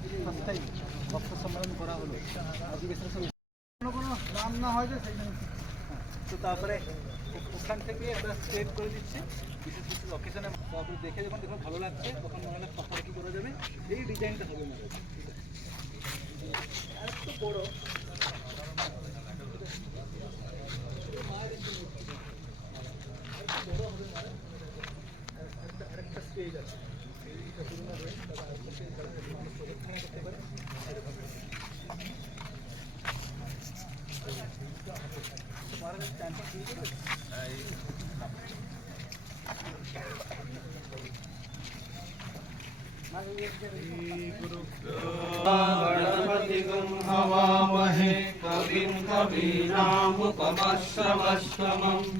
First time ভক্ত সম্মেলন করা হলো আদিবাসীরা সব কোনো নাম না হয় যে সেইখানে তো তারপরে ওখান থেকে আমরা স্টেট করে দিচ্ছি বিশেষ বিশেষ অকেশনে তারপরে দেখে যখন দেখুন ভালো লাগছে তখন মনে হয় পাপড় কী করা যাবে এই ডিজাইনটা হবে না আর একটু বড় আরেকটা স্টেজ আছে এইটা পুরোনো রয়েছে তারা আরেকটা স্টেজ মানুষ প্রদক্ষিণা করতে পারে এরকম गणपतिगं हवामहे कविं कवीनामुपमश्रवश्रवम्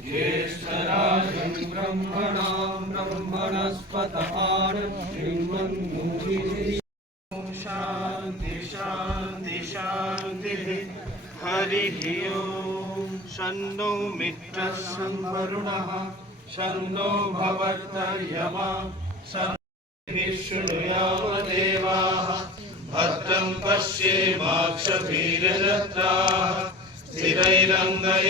ज्येष्ठराजं ब्रह्मणां ब्रह्मणस्पत शान्ति शान्ति शान्तिः हरिः ओम् शन्नो मित्रः संवरुणः शन्नो भवत्तर्यमा शृणुयामदेवाः भद्रं पश्येमाक्षभिर्यजत्राः स्थिरैरङ्गैः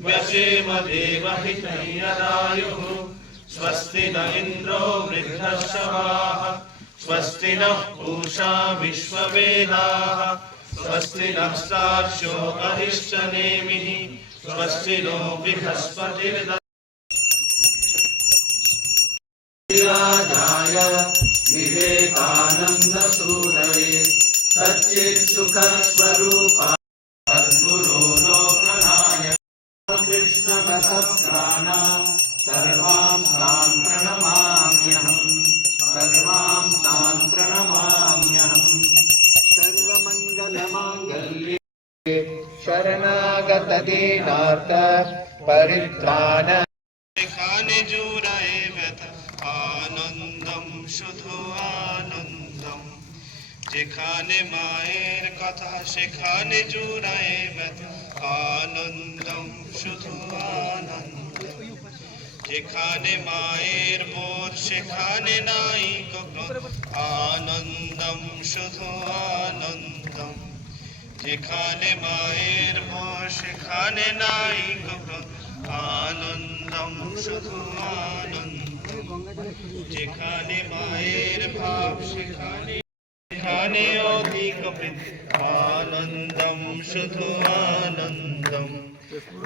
व्यशेम देवहितैर्यदायुः स्वस्ति न इन्द्रो वृद्धश्रवाः स्वस्ति नः पूषा विश्ववेदाः स्वस्ति नः सार्क्ष्यो अरिष्टनेमिः स्वस्ति नो बृहस्पतिर्दधातु विवेकानन्दसूरये सच्चित्सुखस्वरूपा सद्गुरो लोकनायक कृष्णभक्तप्राणा सर्वांस्तान् प्रणमाम्यहम् सर्वांस्तान् प्रणमाम्यहम् सर्वमङ्गलमाङ्गल्ये शरणागतदीनार्थ परित्राण সেখানে জোড়ায় ব্যথা আনন্দম শুধু আনন্দম যেখানে মায়ের কথা সেখানে জোড়ায় ব্যথা আনন্দম শুধু আনন্দম যেখানে মায়ের মোর সেখানে নাই কখনো আনন্দম শুধু আনন্দম যেখানে মায়ের মোর সেখানে নাই কখনো আনন্দম শুধু আনন্দম যেখানে মায়ের ভাব সেখানে সেখানে অধিক আনন্দম শুধু আনন্দম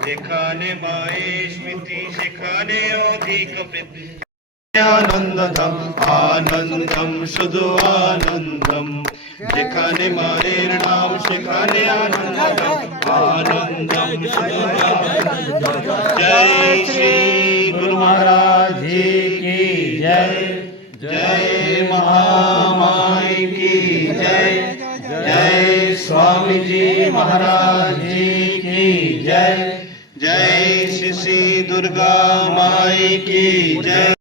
যেখানে মায়ের স্মৃতি সেখানে অধিক আনন্দম আনন্দম শুধু আনন্দম যেখানে মায়ের নাম সেখানে আনন্দম আনন্দম শুধু जय श्री गुरु महाराज जी की जय जय महामाई की जय जय स्वामी जी महाराज जी की जय जय श्री दुर्गा माई की जय।